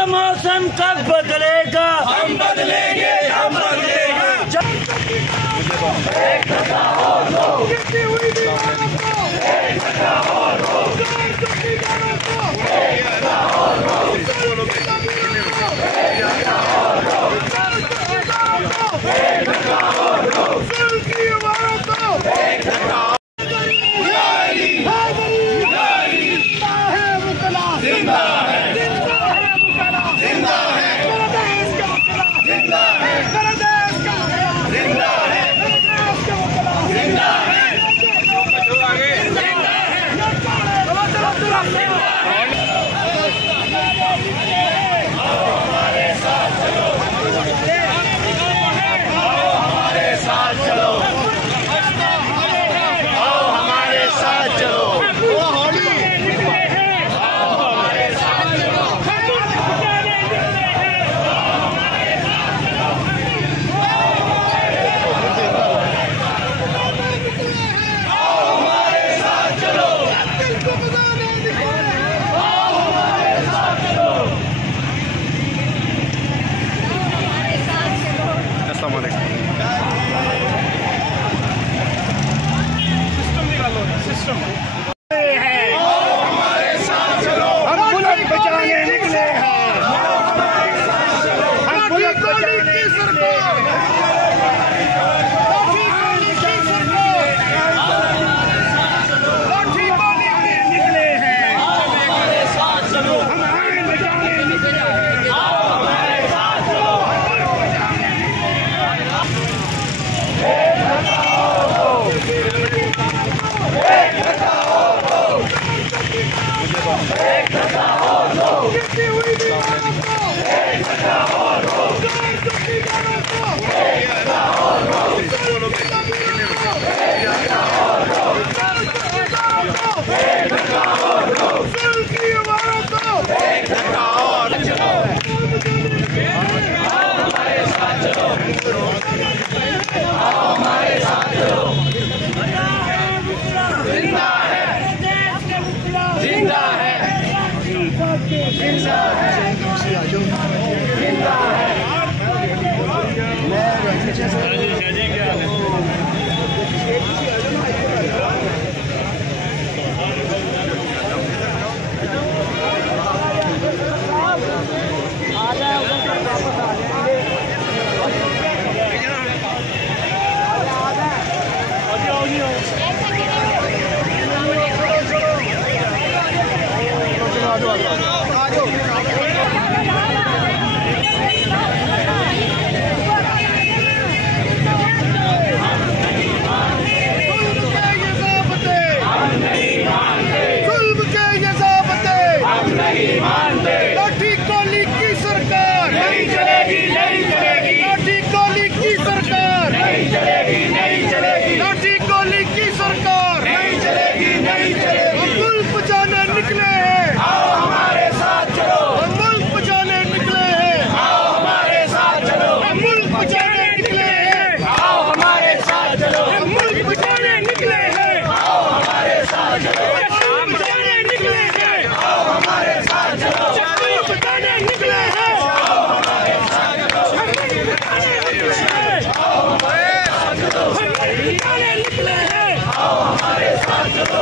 का मौसम कब बदलेगा? हम बदलेंगे, हम बदलेंगे। एक टका और दो, गिरती हुई दीवारों को एक टका और दो, चौकीदारों को एक टका और दो, एक टका और दो, की दीवारों को एक टका। जिंदा है मुकला, जिंदा है, मेरा देश का मुकला, जिंदा है, मेरा देश का मुकला, जिंदा है, मेरा देश का मुकला, जिंदा है, हमारे साथ चलो, हमारे साथ चलो, आओ हमारे साथ चलो,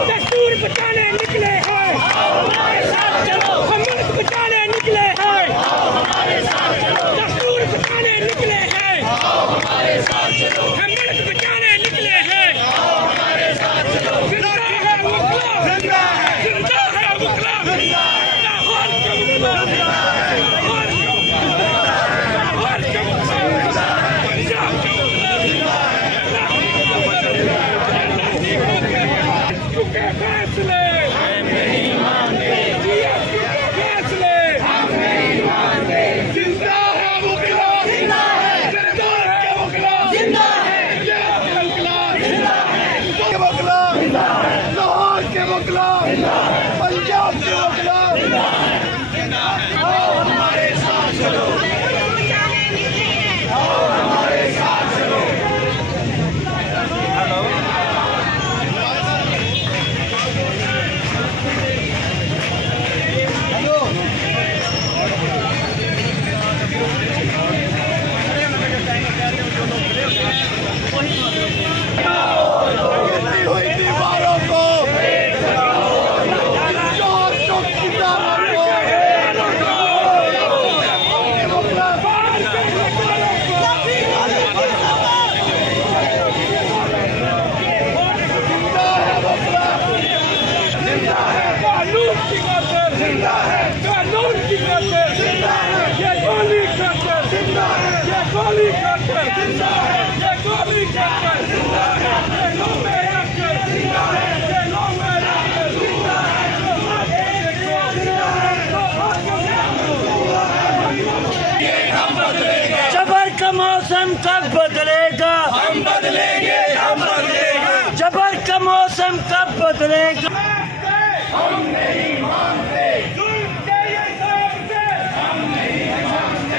दस्तूर बचाने निकले हैं, हमारे साथ चलो, हम मुल्क बचाने निकले हैं, हमारे साथ चलो, दस्तूर बचाने निकले हैं, हमारे साथ चलो, हम मुल्क बचाने निकले हैं, हमारे साथ चलो। जिंदा है मुकला, जिंदा है, जिंदा है मुकला, जिंदा है, फैसले हम नहीं मानते, फैसले हम नहीं मानते। जिंदा है मुकला, जिंदा है, जिंदा है मुकला, जिंदा है, मुकला, जिंदा है, मुकला, जिंदा है, लाहौर के मुकला, जिंदा है, पंजाब के मुकला, जिंदा है, जिंदा है। जिंदा है, ये गोली चक्कर जिंदा है, ये लो मेरा कर जिंदा है, ये लो मेरा कर जिंदा है, जबर का मौसम कब बदलेगा? हम बदलेंगे, हम बदलेंगे। जबर का मौसम कब बदलेगा? हम नहीं मानते, जुल्म के ये ज़ाब्ते हम नहीं मानते।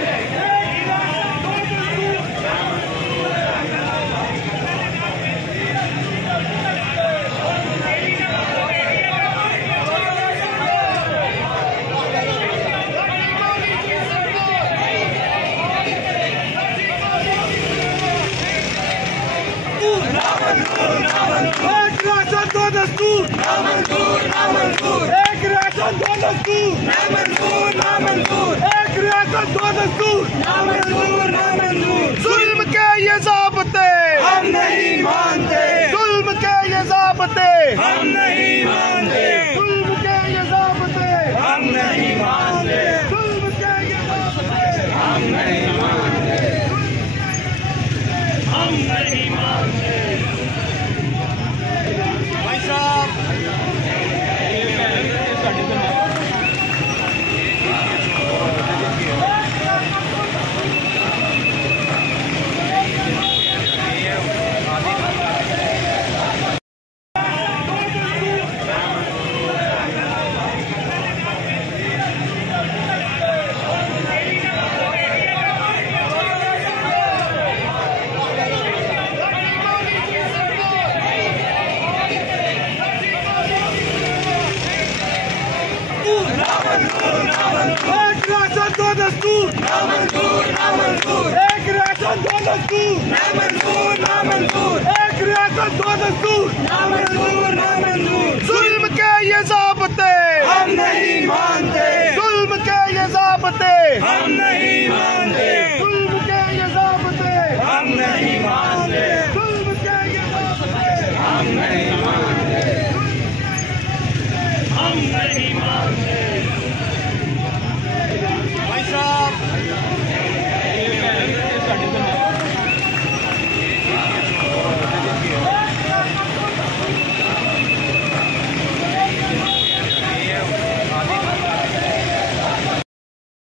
एक राशन दो दस्तूर ना मंजूर, ना मंजूर, एक राशन दो दस्तूर ना मंजूर, ना मंजूर, एक राशन दो दस्तूर ना मंजूर, ना मंजूर। जुल्म के ये ज़ाब्ते हम नहीं मानते, जुल्म के ये ज़ाब्ते हम नहीं मानते, जुल्म के ये ज़ाब्ते हम नहीं मानते, जुल्म के ये ज़ाब्ते हम नहीं मानते, हम नहीं मानते। भाई साहब एक राशन दो दस्तूर ना मंजूर, ना मंजूर, एक राशन दो दस्तूर ना मंजूर, ना मंजूर, एक राशन दो दस्तूर ना मंजूर, ना मंजूर। जुल्म के ये ज़ाब्ते हम नहीं मानते, जुल्म के ये ज़ाब्ते हम नहीं मानते।